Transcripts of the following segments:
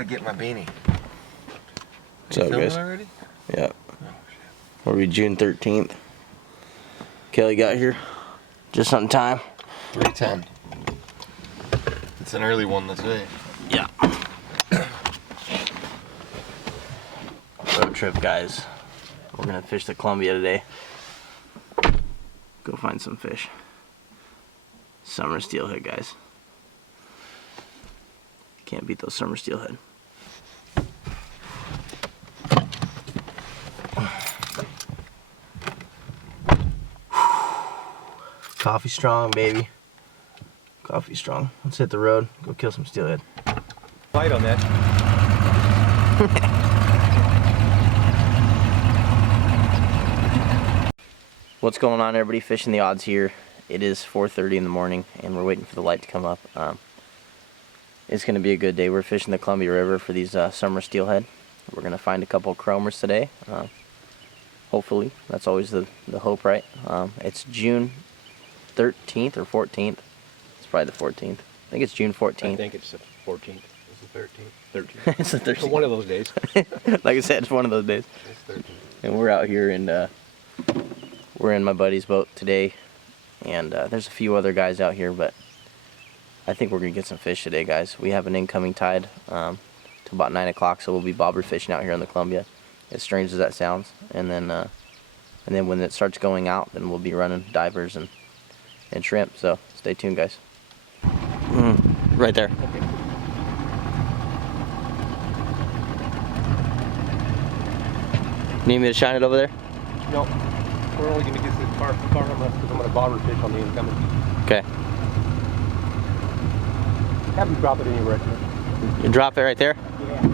gotta get my beanie. What's up, guys? Already? Yeah. Will be June 13th. Kelly got here just on time. 3:10. It's an early one today. Yeah. Road trip, guys. We're gonna fish the Columbia today. Go find some fish. Summer steelhead, guys. Can't beat those summer steelhead. Coffee strong, baby. Coffee strong. Let's hit the road. Go kill some steelhead. Light on that. What's going on, everybody? Fishing the odds here. It is 4:30 in the morning, and we're waiting for the light to come up. It's going to be a good day. We're fishing the Columbia River for these summer steelhead. We're going to find a couple chromers today. Hopefully. That's always the hope, right? It's June 13th or 14th. It's probably the 14th. I think it's June 14th. I think it's the 14th. It's the 13th. 13th. It's the 13th. It's one of those days. Like I said, it's one of those days. It's 13th. And we're out here, and we're in my buddy's boat today. And there's a few other guys out here, but I think we're going to get some fish today, guys. We have an incoming tide to about 9 o'clock, so we'll be bobber fishing out here on the Columbia, as strange as that sounds. And then when it starts going out, then we'll be running divers and shrimp. So stay tuned, guys. Right there. Okay. Need me to shine it over there? No, we're only going to get this far enough because I'm going to bobber fish on the incoming. Okay. Have them drop it anywhere. You drop it right there? Yeah.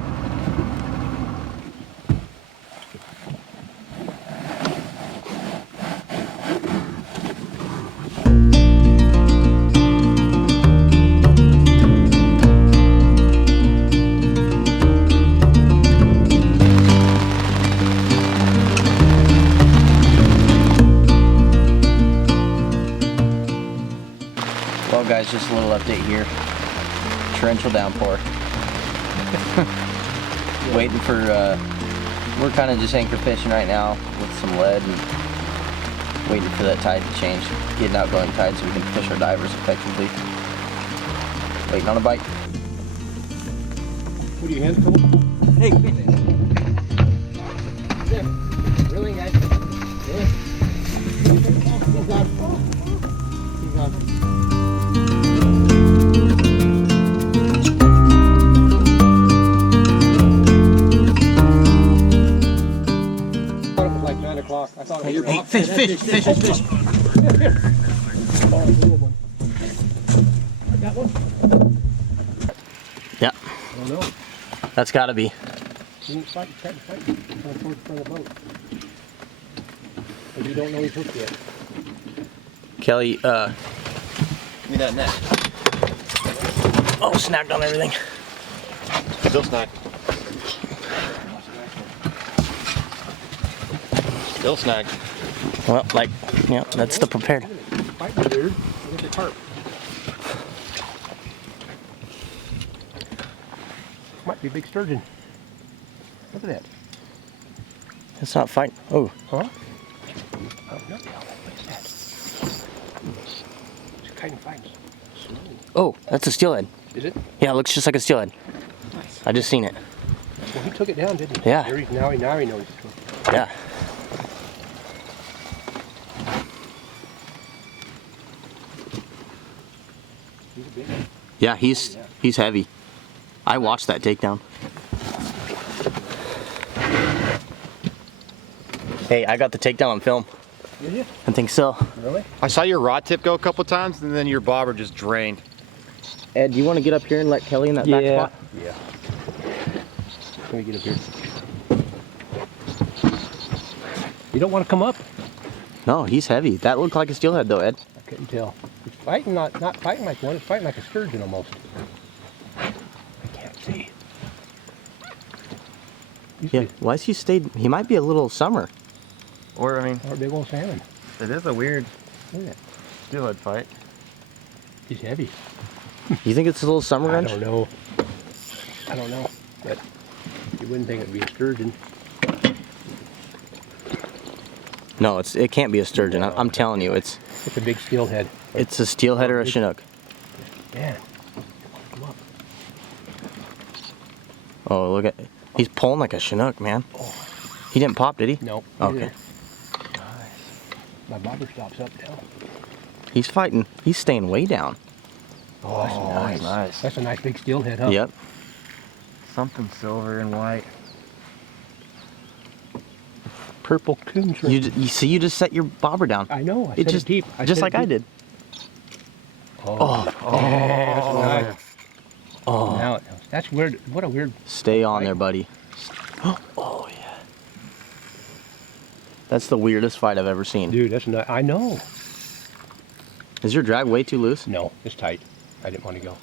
Well, guys, just a little update here. Torrential downpour. Waiting for, we're kind of just anchor fishing right now with some lead and waiting for that tide to change. Get an outgoing tide so we can fish our divers effectively. Waiting on a bite. What are your hands full? Hey, Really, guys? Yeah. He's on. He's on. I thought it was hey, fish. Oh, little one. I got one. Yeah, I don't know. that's gotta be. He didn't fight, tried to fight me. Coming towards the front of the boat. But you don't know he's hooked yet. Kelly, Give me that net. oh, snagged on everything. Still snagged. Still snagged. Well, like, yeah, that's the prepared. Fighting the dude. Look at the carp. Might be a big sturgeon. Look at that. It's not fighting. Oh, Huh? Oh, no. What is that? It's kind of fine. oh, that's a steelhead. Is it? Yeah, it looks just like a steelhead. Nice. I just seen it. Well, he took it down, didn't he? Yeah. Now he knows. Yeah. He's a big one. Yeah, he's heavy. I watched that takedown. Hey, I got the takedown on film. Did you? I think so. Really? I saw your rod tip go a couple times, and then your bobber just drained. Ed, do you want to get up here and let Kelly in that back spot? Yeah. Let me get up here. You don't want to come up? No, he's heavy. That looked like a steelhead though, Ed. I couldn't tell. It's fighting, not fighting like one. It's fighting like a sturgeon almost. I can't see. Yeah, why is he stayed? He might be a little summer. Or, I mean, Or a big old salmon. it is a weird Look at that. steelhead fight. He's heavy. You think it's a little summer I wrench? don't know. I don't know. but you wouldn't think it'd be a sturgeon. No, it can't be a sturgeon. I'm telling you, it's It's a big steelhead. a steelhead or a chinook. Yeah. Come up. Oh, look at, he's pulling like a chinook, man. He didn't pop, did he? No. Okay. My bobber stops up now. He's fighting. He's staying way down. Oh, that's nice. That's a nice big steelhead, huh? Yep. Something silver and white. Purple coon shrimp. You see, you just set your bobber down. I know. I It set just it deep. just set like it I deep. did. Oh. That's nice. Oh, Now, that's weird. What a weird. stay on there, buddy. Oh yeah. That's the weirdest fight I've ever seen. Dude, that's not. I know. Is your drag way too loose? No, it's tight. I didn't want to go.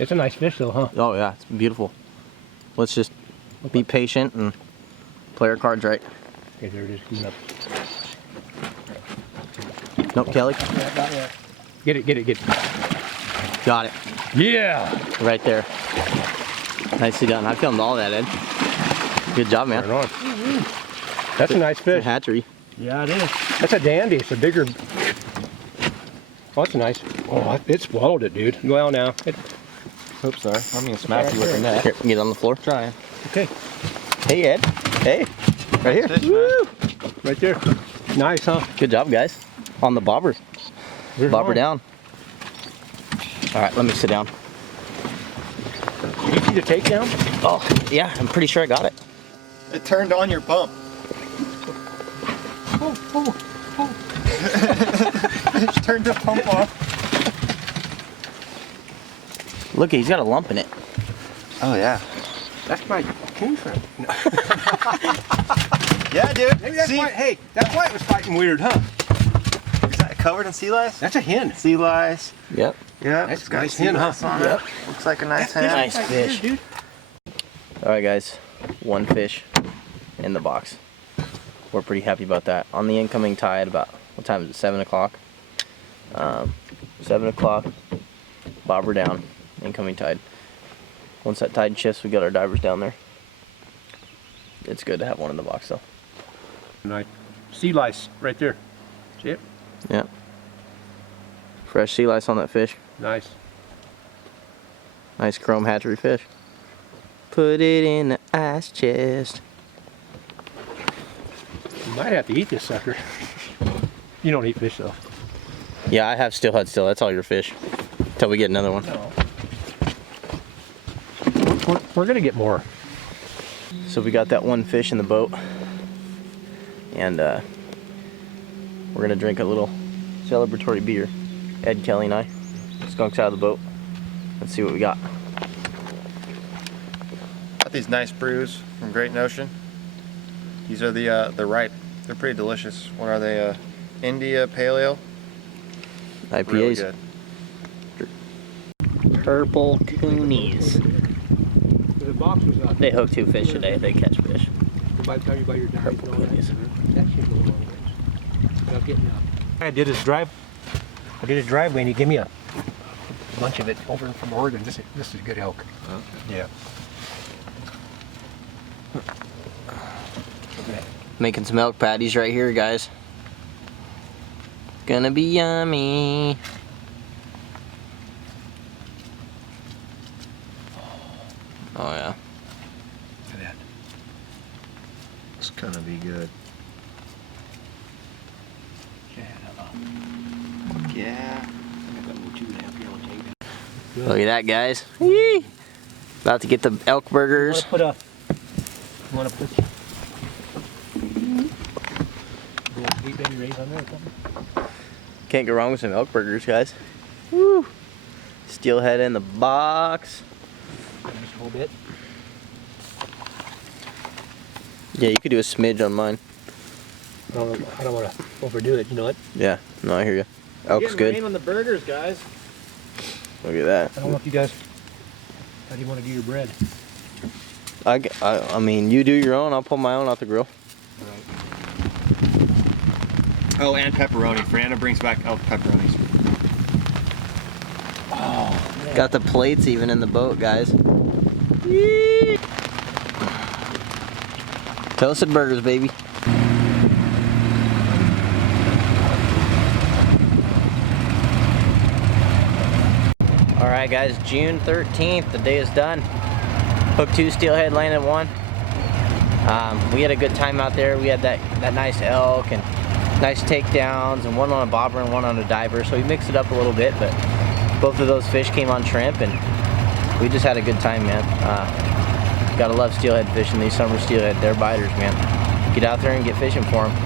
It's a nice fish, though, huh? Oh yeah, it's beautiful. Let's just be patient and play our cards right. Okay, there it is. Coming up. Nope, Kelly. Get it. Got it. Yeah. Right there. Nicely done. I filmed all that, Ed. Good job, man. Right on. That's a nice It's a fish. hatchery. Yeah, it is. That's a dandy. It's a bigger. Oh, that's a nice. Oh, it swallowed it, dude. Well, now. Oops, sorry. I'm gonna smack you with the net. Here, get on the floor. Trying. Okay. Hey, Ed. Hey. Right here. Fish, man. Woo. Right there. Nice, huh? Good job, guys. On the bobber. There's Bobber one. down. All right, let me sit down. You see the takedown? Oh, yeah, I'm pretty sure I got it. It turned on your pump. Oh. It turned the pump off. Look, he's got a lump in it. Oh yeah. That's my coon shrimp. Yeah, dude. Maybe that's See, why. Hey, that's why it was fighting weird, huh? is that covered in sea lice? That's a hen. Sea lice. Yep. Yeah. That's it's got nice sea hen, huh? lice on Yep. it. Looks like a nice That's hand. Nice fish. Dude. All right, guys. One fish in the box. We're pretty happy about that. On the incoming tide, about, what time is it? 7 o'clock. 7 o'clock. Bobber down. Incoming tide. Once that tide shifts, we got our divers down there. It's good to have one in the box, though. Nice. Sea lice right there. See it? Yeah. Fresh sea lice on that fish. Nice. Nice chrome hatchery fish. Put it in the ice chest. You might have to eat this sucker. You don't eat fish though. Yeah, I have steelhead still. That's all your fish. Till we get another one. No. We're gonna get more. So we got that one fish in the boat. And we're gonna drink a little celebratory beer. Ed, Kelly, and I. Skunks out of the boat. Let's see what we got. Got these nice brews from Great Notion. These are the ripe. They're pretty delicious. What are they? India Pale Ale. IPAs. Really good. Purple coonies. The box was up. They hook 2 fish today. They catch fish. By the time you buy your dive, Purple coonies. that should go a long ways. Without getting up. I did his driveway and he gave me a bunch of it over from Oregon. This is good elk. Yeah. Making some elk patties right here, guys. Gonna be yummy. Oh yeah. Look at that. It's gonna be good. Yeah. Look at that, guys. Yee. About to get the elk burgers. You want to put little sweet baby rays on there or something? Can't go wrong with some elk burgers, guys. Woo! Steelhead in the box. Just a little bit. Yeah, you could do a smidge on mine. I don't want to overdo it. You know what? Yeah, no, I hear you. Elk's good. on the burgers, guys. Look at that. I don't know if you guys. How do you want to do your bread? I mean, you do your own. I'll pull my own off the grill. Oh, and pepperoni. Fernanda brings back elk pepperonis. Got the plates even in the boat, guys. Toasted burgers, baby. All right, guys, June 13th, the day is done. Hooked 2, steelhead, landed 1. We had a good time out there. We had that nice elk and nice takedowns, and one on a bobber and one on a diver. So we mixed it up a little bit, but both of those fish came on shrimp, and we just had a good time, man. Gotta love steelhead fishing. These summer steelhead, they're biters, man. Get out there and get fishing for them.